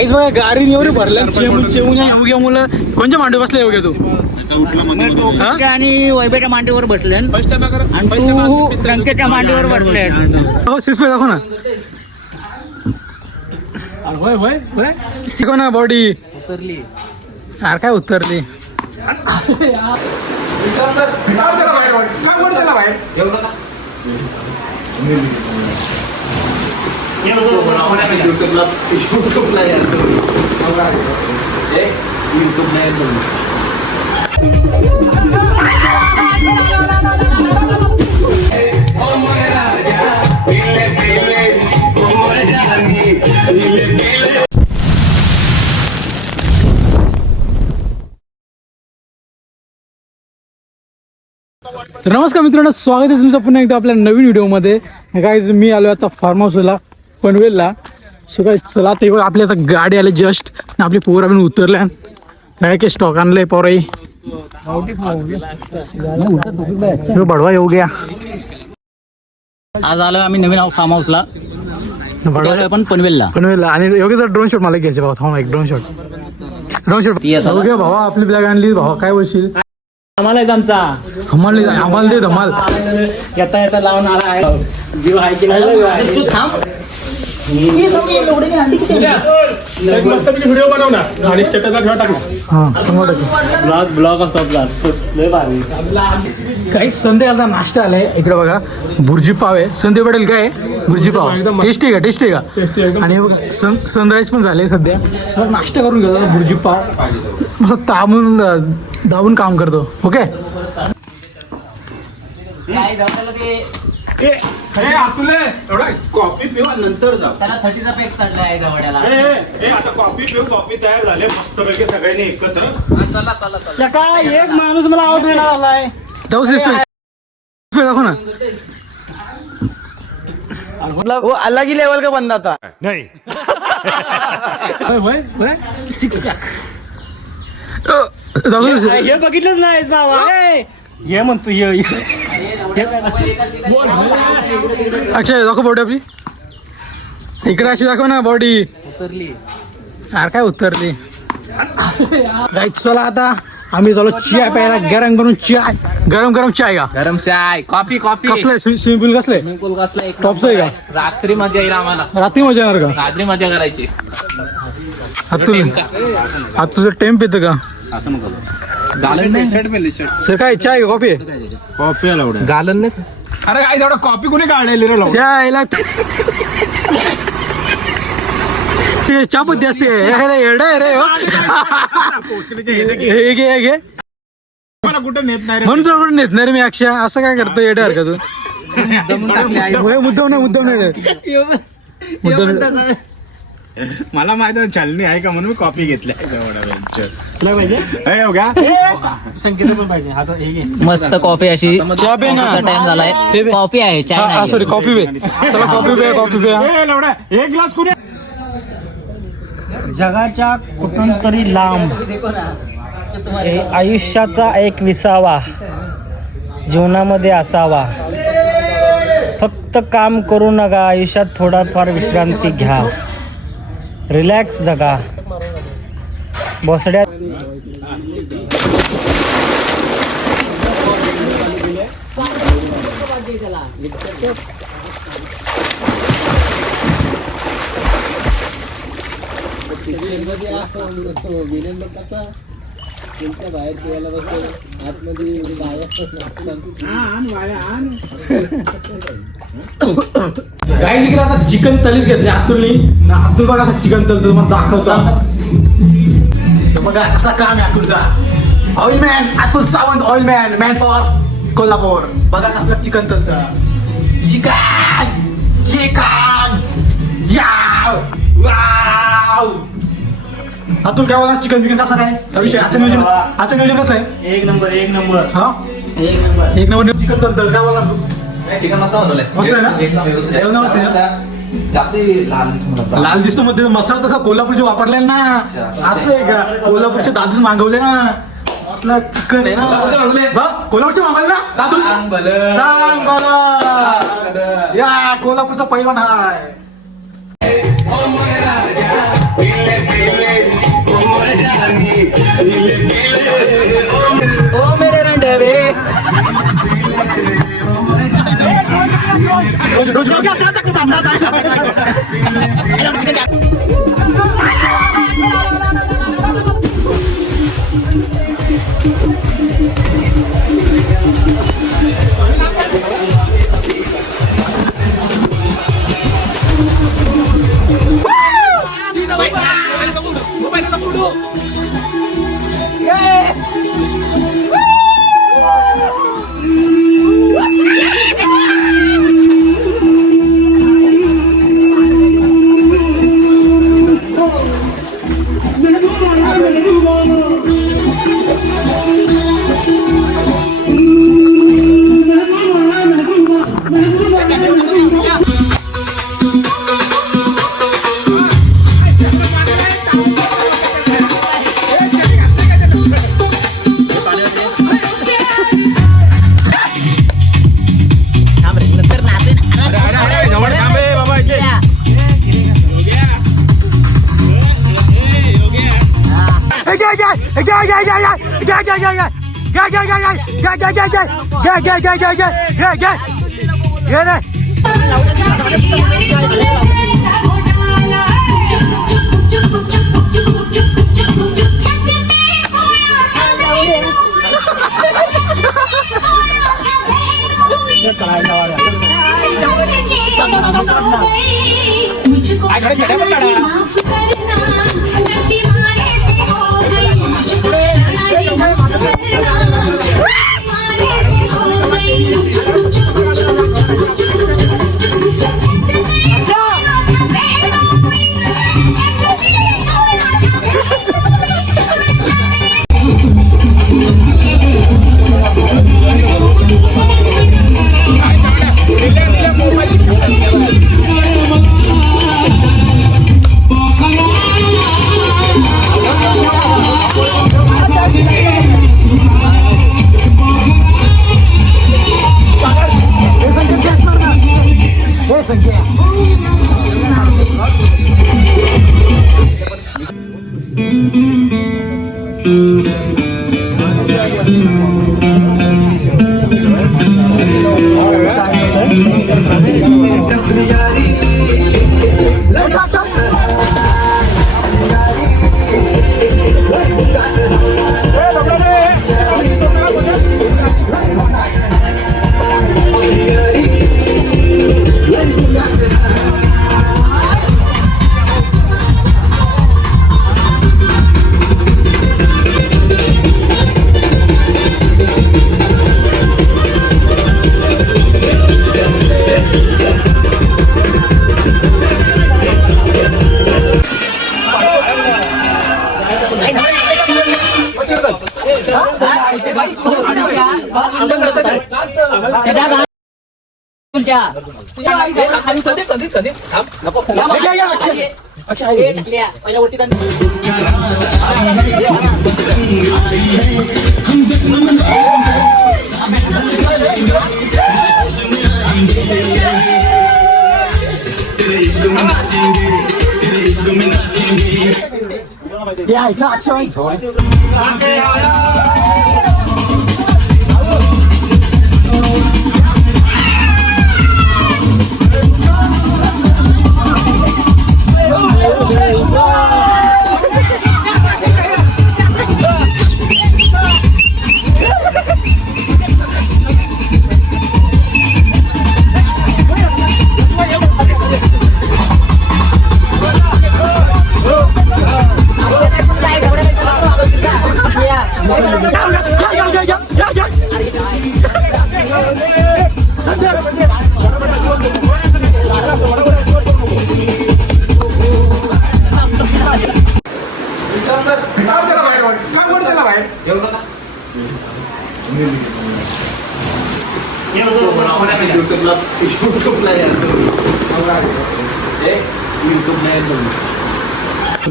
काहीच बघा गाडी एवढी भरल्या चेवून योग्य मुलं कोणत्या मांडी बसल्या योग्य तू आणि वैभवच्या मांडीवर बसले आणि तू रंकेच्या मांडीवर बसले. सिक्स पॅक दाखव ना. शिकव ना बॉडी उतरली. यार काय उतरली. तर नमस्कार मित्रांनो, स्वागत आहे तुमचं पुन्हा एकदा आपल्या नवीन व्हिडिओमध्ये. गाईज मी आलो आता फार्म हाऊसला पनवेलला. सो काय चला ते आपली आता गाडी आली जस्ट. आपली पोर आपण उतरल्या. काय काय स्टॉक आणलंय पोराई बडवा येऊ गया. आज आलो आम्ही नवीन फार्म हाऊसला. पण पनवेलला आणि योग्य ड्रोन शॉट मला घ्यायचे भाऊ. थांबा एक ड्रोन शॉट योग्य भावा. आपली बॅग आणली भावा. काय बोलशील. आम्हाला आमचा आम्हाला दे धमाल. येता येता लावून आला आहे. जीव आहे की नाही तू थांब. व्हिडिओ बनव ना आणि स्टेटसला टाक ना. ब्लॉग असतो आपला. काही संधी आला नाश्ता आलाय इकडे बघा. भुर्जी पाव आहे. संधी पडेल काय भुर्जी पाव. टेस्टी का आणि सनराईज पण झाले सध्या. नाश्ता करून घ्या भुर्जी पाव. मस्त दाबून काम करतो. ओके कॉफी पिऊ नंतर जा. थर्टीचा पॅक चढलाय गवड्याला. आता कॉफी पिऊ. कॉफी तयार झाले मस्त पैकी सगळ्यांनी एकत्र. चला काय एक माणूस मला आउट आलाय. जाऊ दाखव ना. वो अलग ही लेवल का बंदा था. नाही सिक्स पॅक. हे बघितलंच नाही बाबा. हे म्हणतो अक्षय दाखव बॉडी आपली. इकडे अशी दाखव ना बॉडी. उतरली. यार काय उतरली. चला आता आम्ही चालू चाय प्यायला. गरम चाय का. गरम चाय. कॉफी कसलंय स्विमिंग पूल कसलंय. पूल कसला टॉपचं आहे का. रात्री मजा येईल आम्हाला. रात्री मजा येणार का. रात्री मजा करायची. आता तुझं टेम्प येतं का. असं नको गालन नाही. सर काय चाय कॉफी कॉफी गालन नाही. अरे काय एवढं कॉफी कोणी काढलेली रे. चायला ते चापत्ती असते. एवढं रे हे घे कुठे नेत नाही म्हणून तुला कुठे नेत नाही रे मी. अक्षय असं काय करतो येड्यावर का तू. मुद्दाम नाही. मला माहिती चालणी आहे का म्हणून मी कॉफी घेतल्या. मस्त कॉफी अशी. चहा पे ना. टाइम झालाय. कॉफी आहे चाय सॉरी कॉफी पे. चला कॉफी पे. एक ग्लास कुणी. जगाच्या कुठून तरी लांब आयुष्याचा एक विसावा जीवनामध्ये असावा. फक्त काम करू नका. आयुष्यात थोडाफार विश्रांती घ्या. रिलॅक्स जगा. बसड्यात गाईज इकडे आता चिकन तलीच घेतले अतुल बघा चिकन तलतो मग दाखवतो. बघा कसा काम आहे अतुलचा. Oil man Atul Sawant. Oil man for Kolhapur. बघा कसला चिकन तलतं. चिकन अतुल काय बोला. चिकन कसा काय विषय. आजचं नियोजन कसं आहे. एक नंबर हा एक नंबर चिकन तलतं. काय बोला तू. चिकन मसाला बनवलाय. मस्त आहे ना. लाल दिसतो मध्ये मसाला तसा कोल्हापूरचे वापरलेला ना. असं आहे का. कोल्हापूरचे दादूच मागवले ना. असला चिकन आहे ना. कोल्हापूरचे मागवले ना दादू. सांग बरं. या कोल्हापूरचा पैलवान हाय.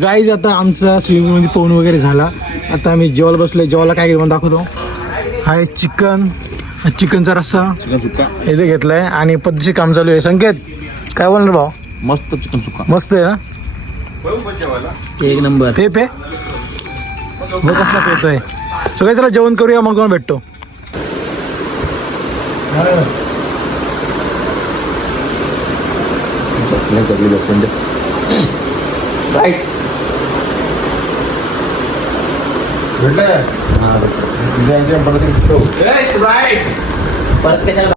गाईज आता आमचा स्विमिंग मध्ये पोहून वगैरे झाला. आता आम्ही जेवायला बसलोय. जेवायला काय घेऊन दाखवतो. हा चिकन, चिकनचा रस्सा इथे घेतलाय आणि पद्धतशीर काम चालू आहे. संकेत काय बोलणार भाऊ? मस्त चिकन सुक्का, मस्त आहे ना, एक नंबर. पे पे बघ कसला पेतोय. सो काय चला जेवण करूया मग जाऊन भेटतो. सगळी लोखंड राईट भेटलं परत कशाला